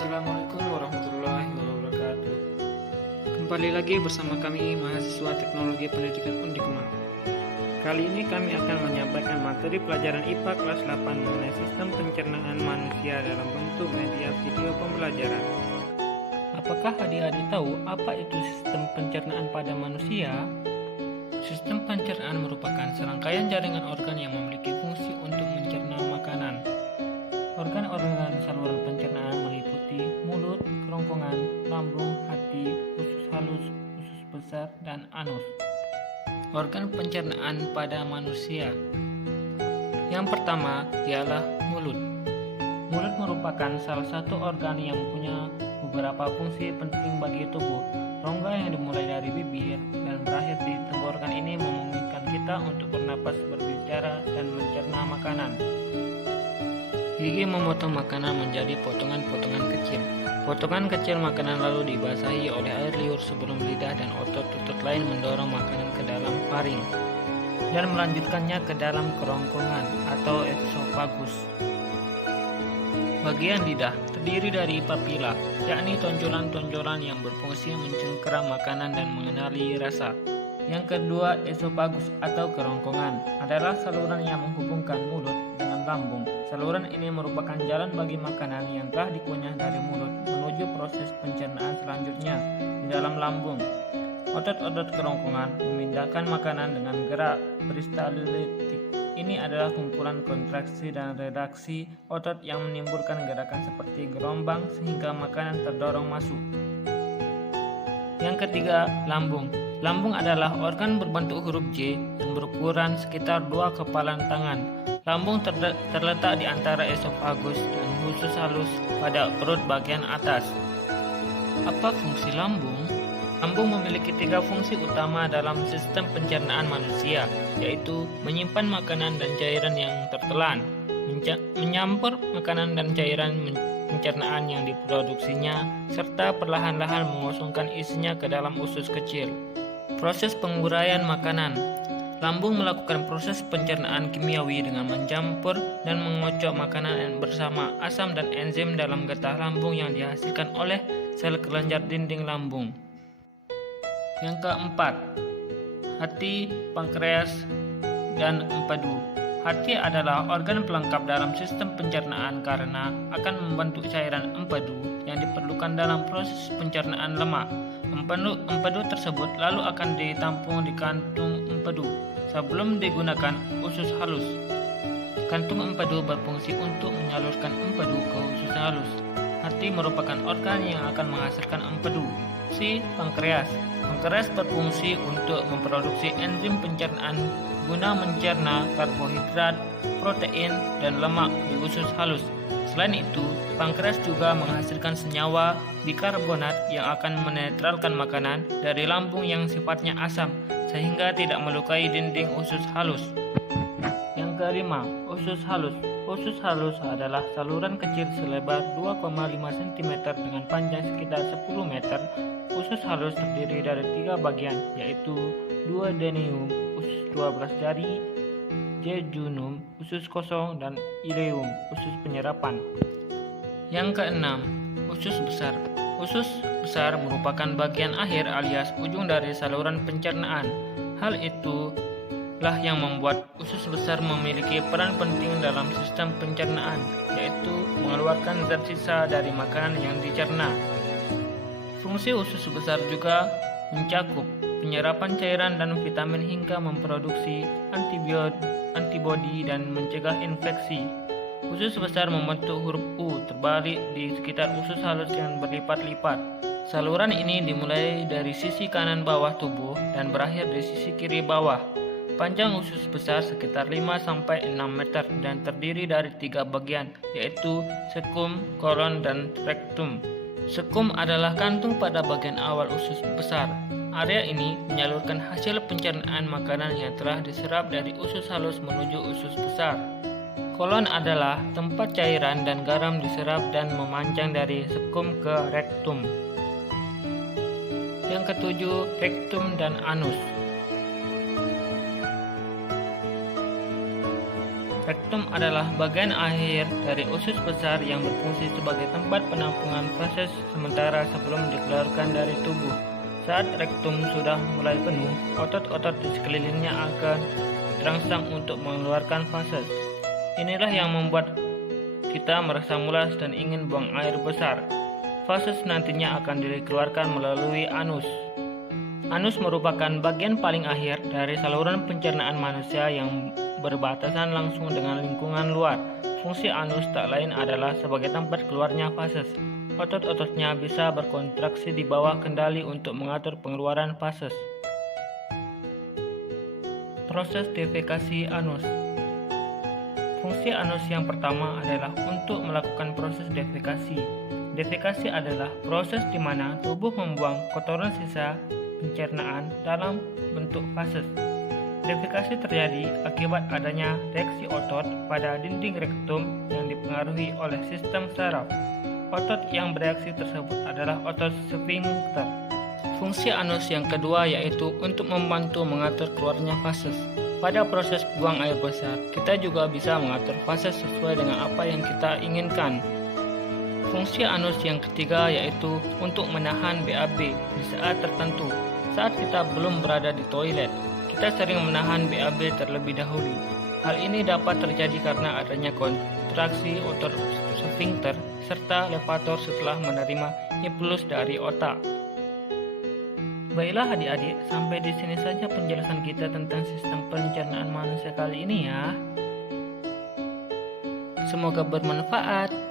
Assalamualaikum warahmatullahi wabarakatuh. Kembali lagi bersama kami mahasiswa Teknologi Pendidikan Undikma. Kali ini kami akan menyampaikan materi pelajaran IPA kelas 8 mengenai sistem pencernaan manusia dalam bentuk media video pembelajaran. Apakah adik-adik tahu apa itu sistem pencernaan pada manusia? Sistem pencernaan merupakan serangkaian jaringan organ yang memiliki fungsi untuk mencerna makanan. Organ-organ saluran pencernaan meliputi mulut, kerongkongan, lambung, hati, usus halus, usus besar, dan anus. Organ pencernaan pada manusia. Yang pertama ialah mulut. Mulut merupakan salah satu organ yang punya beberapa fungsi penting bagi tubuh. Rongga yang dimulai dari bibir dan berakhir di tenggorokan ini memungkinkan kita untuk bernapas, berbicara, dan mencerna makanan. Gigi memotong makanan menjadi potongan-potongan kecil. Potongan kecil makanan lalu dibasahi oleh air liur sebelum lidah dan otot-otot lain mendorong makanan ke dalam faring dan melanjutkannya ke dalam kerongkongan atau esofagus. Bagian lidah terdiri dari papila, yakni tonjolan-tonjolan yang berfungsi mencengkeram makanan dan mengenali rasa. Yang kedua, esofagus atau kerongkongan adalah saluran yang menghubungkan mulut dengan lambung. Saluran ini merupakan jalan bagi makanan yang telah dikunyah dari mulut menuju proses pencernaan selanjutnya di dalam lambung. Otot-otot kerongkongan memindahkan makanan dengan gerak peristaltik. Ini adalah kumpulan kontraksi dan redaksi otot yang menimbulkan gerakan seperti gelombang sehingga makanan terdorong masuk. Yang ketiga, lambung. Lambung adalah organ berbentuk huruf J yang berukuran sekitar 2 kepalan tangan. Lambung terletak di antara esofagus dan usus halus pada perut bagian atas. Apa fungsi lambung? Lambung memiliki 3 fungsi utama dalam sistem pencernaan manusia, yaitu menyimpan makanan dan cairan yang tertelan, menyampur makanan dan cairan pencernaan yang diproduksinya, serta perlahan-lahan mengosongkan isinya ke dalam usus kecil. Proses penguraian makanan. Lambung melakukan proses pencernaan kimiawi dengan mencampur dan mengocok makanan bersama asam dan enzim dalam getah lambung yang dihasilkan oleh sel kelenjar dinding lambung. Yang keempat, hati, pankreas, dan empedu. Hati adalah organ pelengkap dalam sistem pencernaan karena akan membentuk cairan empedu yang diperlukan dalam proses pencernaan lemak. Empedu tersebut lalu akan ditampung di kantung empedu sebelum digunakan usus halus. Kantung empedu berfungsi untuk menyalurkan empedu ke usus halus. Hati merupakan organ yang akan menghasilkan empedu. C. Pankreas. Pankreas berfungsi untuk memproduksi enzim pencernaan guna mencerna karbohidrat, protein, dan lemak di usus halus. Selain itu, pankreas juga menghasilkan senyawa bikarbonat yang akan menetralkan makanan dari lambung yang sifatnya asam sehingga tidak melukai dinding usus halus. Yang kelima, usus halus. Usus halus adalah saluran kecil selebar 2,5 cm dengan panjang sekitar 10 meter. Usus halus terdiri dari 3 bagian, yaitu duodenum, usus 12 jari, jejunum, usus kosong, dan ileum, usus penyerapan. Yang keenam, usus besar. Usus besar merupakan bagian akhir alias ujung dari saluran pencernaan. Hal itu lah yang membuat usus besar memiliki peran penting dalam sistem pencernaan, yaitu mengeluarkan zat sisa dari makanan yang dicerna. Fungsi usus besar juga mencakup penyerapan cairan dan vitamin hingga memproduksi antibodi dan mencegah infeksi. Usus besar membentuk huruf U terbalik di sekitar usus halus yang berlipat-lipat. Saluran ini dimulai dari sisi kanan bawah tubuh dan berakhir di sisi kiri bawah. Panjang usus besar sekitar 5-6 meter dan terdiri dari 3 bagian, yaitu sekum, kolon, dan rektum. Sekum adalah kantung pada bagian awal usus besar. Area ini menyalurkan hasil pencernaan makanan yang telah diserap dari usus halus menuju usus besar. Kolon adalah tempat cairan dan garam diserap dan memanjang dari sekum ke rektum. Yang ketujuh, rektum dan anus. Rektum adalah bagian akhir dari usus besar yang berfungsi sebagai tempat penampungan fases sementara sebelum dikeluarkan dari tubuh. Saat rektum sudah mulai penuh, otot-otot di sekelilingnya akan terangsang untuk mengeluarkan fases. Inilah yang membuat kita merasa mulas dan ingin buang air besar. Fases nantinya akan dikeluarkan melalui anus. Anus merupakan bagian paling akhir dari saluran pencernaan manusia yang berbatasan langsung dengan lingkungan luar. Fungsi anus tak lain adalah sebagai tempat keluarnya fases. Otot-ototnya bisa berkontraksi di bawah kendali untuk mengatur pengeluaran fases. Proses defekasi anus. Fungsi anus yang pertama adalah untuk melakukan proses defekasi. Defekasi adalah proses di mana tubuh membuang kotoran sisa pencernaan dalam bentuk fases. Defekasi terjadi akibat adanya reaksi otot pada dinding rektum yang dipengaruhi oleh sistem saraf. Otot yang bereaksi tersebut adalah otot sfinkter. Fungsi anus yang kedua yaitu untuk membantu mengatur keluarnya fases. Pada proses buang air besar, kita juga bisa mengatur fases sesuai dengan apa yang kita inginkan. Fungsi anus yang ketiga yaitu untuk menahan BAB di saat tertentu. Saat kita belum berada di toilet, kita sering menahan BAB terlebih dahulu. Hal ini dapat terjadi karena adanya kontraksi otot sfinkter serta levator setelah menerima impuls dari otak. Baiklah adik-adik, sampai di sini saja penjelasan kita tentang sistem pencernaan manusia kali ini ya. Semoga bermanfaat.